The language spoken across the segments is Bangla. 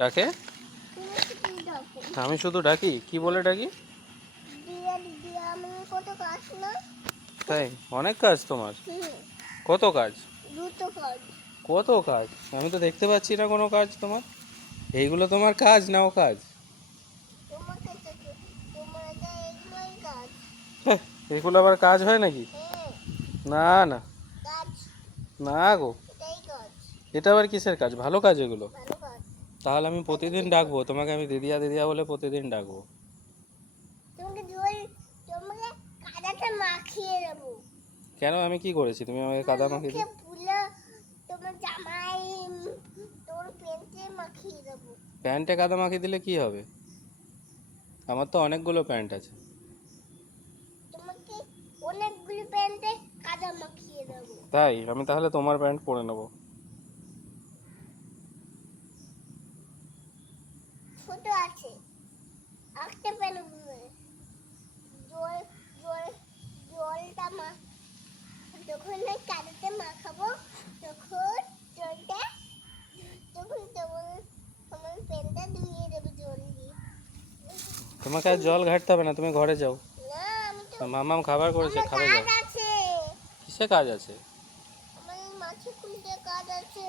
ডাকে? আমি শুধু ডাকি? কি বলে ডাকি? তাই? অনেক কাজ তোমার? কত কাজ? কত কাজ? আমি তো দেখতে পাচ্ছি না কোনো কাজ তোমার। এইগুলো তোমার কাজ না ও কাজ? হ্যাঁ, এগুলো আবার কাজ হয় নাকি? না না না গো, এটা আবার কিসের কাজ? ভালো কাজ এগুলো। তাহলে আমি প্রতিদিন ডাকবো তোমাকে, আমি দিদিয়া দিদিয়া বলে প্রতিদিন ডাকবো। কেন, আমি কি করেছি তুমি আমাকে কাদা মাখিয়ে দিও? প্যান্টে কাদা মাখিয়ে দিলে কি হবে? আমার তো অনেকগুলো প্যান্ট আছে। তাই? আমি তাহলে তোমার প্যান্ট পরে নেবো। ছোট আছে একটা প্যান জল জল জলটা যখন কাদাতে মাখাবো তখন জলটা তখন তোমার প্যানটা ধুয়ে দেবো জল দিয়ে। তোমাকে আর জল ঘাটতে হবে না, তুমি ঘরে যাও। না আমি তো মামাম খাবার করেছে, খাবে যাও। আছে কিসে কাজ আছে? আমার মাছি খুলতে কাজ আছে।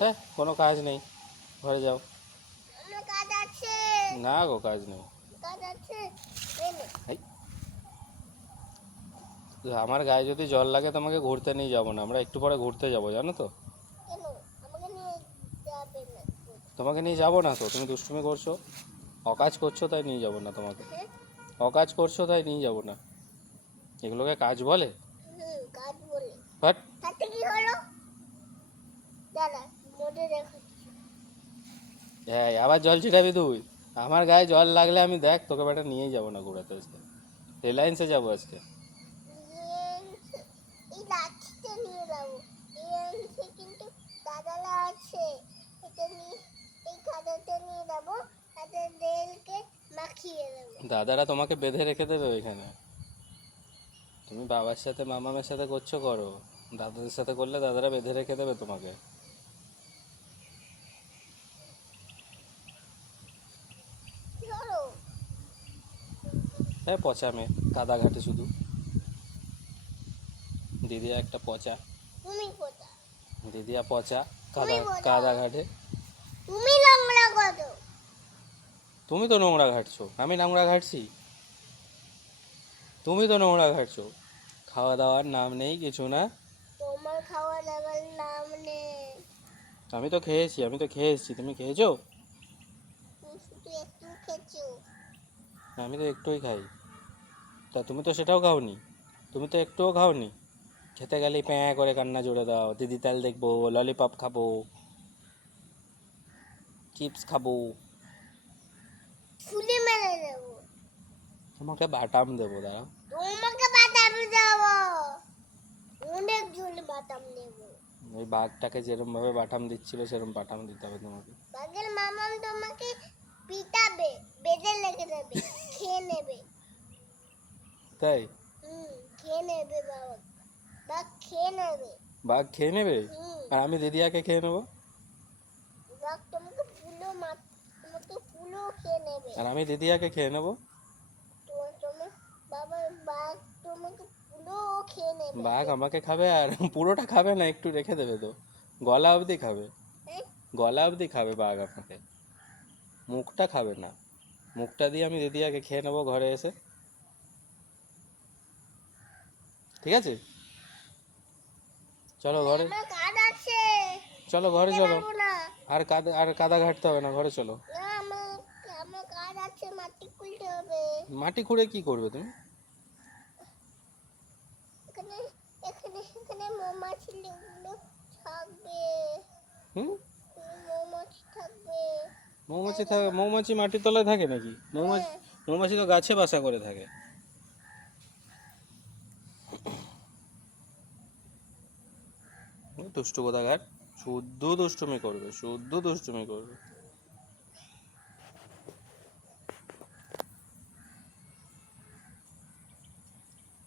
হ্যাঁ, কোনো কাজ নেই, ঘরে যাও। আমার কাজ আছে। না গো, কাজ নেই। কাজ আছে। এই, আমার গায়ে যদি জল লাগে তোমাকে ঘুরতে নিয়ে যাবো না, আমরা একটু পরে ঘুরতে যাবো, জানো তো। কেন আমাকে নিয়ে যাবে না? তোমাকে নিয়ে যাবো না তো, তুমি দুষ্টুমি করছো, অকাজ করছো, তাই নিয়ে যাবো না তোমাকে। অকাজ করছো তাই নিয়ে যাবো না, এগুলোকে কাজ বলে? কাজ বলে। বাট তাতে কি হলো? দাদা মোটে দেখাচ্ছি। হ্যাঁ, আবার জল ছিটাবি তুই? আমার গায়ে জল লাগলে আমি দেখ তোকে বেটা নিয়েই যাবো না ঘোরাতে আজকে। রিলায়েন্সে যাবো আজকে। এই লাঠিটা নিয়ে যাবো। এই কিন্তু দাদালা আছে, এটা নিয়ে এই কাদাটা নিয়ে যাবো, তাতে তেলকে মাখিয়ে দেবো। দাদারা তোমাকে বেঁধে রেখে দেবে ওইখানে। তুমি বাবার সাথে মামামের সাথে করছো করো, দাদাদের সাথে করলে দাদারা বেঁধে রেখে দেবে তোমাকে। চলো হ্যাঁ, পচা মেয়ে, কাদা ঘাটে শুধু। দিদিয়া একটা পচা। তুমি কোথা? দিদিয়া পচা, তুমি কাদা কোথা? কাদা ঘাটে। তুমি নোংরা কত? তুমি তো নোংরা ঘাটছো, আমি নোংরা ঘাটছি? তুমি তো নোংরা ঘাটছো। খাওয়া দাওয়ার নাম নেই, কিছু না। তোমার খাওয়া দাওয়ার নাম নেই। আমি তো খেয়েছি, আমি তো খেয়ে এসেছি, তুমি খেয়েছো? তুমি শুধু একটু খেয়েছো। আমি তো একটুই খাই। তা তুমি তো সেটাও খাওনি, তুমি তো একটুও খাওনি। খেতে গেলেই প্যাঁ করে কান্না জুড়ে দাও, দিদি তেল দেখবো, ললিপপ খাবো, চিপস খাবো। ছুরি মেরে দেবো। তোমাকে বাটাম দেবো, দাঁড়াও। তোমাকে বাদাম দেবো। অনেক জোরে বাদাম দেবো। ওই বাঘটাকে যেরকম ভাবে বাটাম দিচ্ছিল সেরকম বাটাম দিতে হবে তোমাকে। বাঘের মামাম তোমাকে পিটাবে, বেঁধে লেগে দেবে, খেয়ে নেবে। তাই? খেয়ে নেবে বাবা, বাঘ খেয়ে নেবে। বাঘ খেয়ে নেবে? আর আমি দিদিয়াকে খেয়ে নেবো। বাঘ তোমাকে তোমাকে পুরো খেয়ে নেবে। আর আমি দিদিয়াকে খেয়ে নেবো। তোমার বাবা বাঘ তোমাকে পুরো খেয়ে নেবে। বাঘ আমাকে খাবে, আর পুরোটা খাবে না, একটু রেখে দেবে তো। গলা অবধি খাবে, গলা অবধি খাবে বাঘ আমাকে, মুখটা খাবে না। মুখটা দিয়ে আমি দিদিয়াকে খেয়ে নেবো ঘরে এসে। ঠিক আছে, চলো ঘরে। আমার কাজ আছে। চলো ঘরে চলো। পারবো না। আর কাদা ঘাটতে হবে না, ঘরে চলো। না, আমার কাজ আছে, মাটি খুলতে হবে। মাটি খুঁড়ে কি করবে তুমি? এখানে এখানে এখানে মৌমাছিগুলো থাকবে। হুম? মৌমাছি থাকবে। মৌমাছি থাকে? মৌমাছি মাটির তলায় থাকে নাকি? মৌমাছি, মৌমাছি তো গাছে বাসা করে থাকে। দুষ্টু কোথাকার, শুদ্ধ দুষ্টুমি করবে, শুদ্ধ দুষ্টুমি করবে।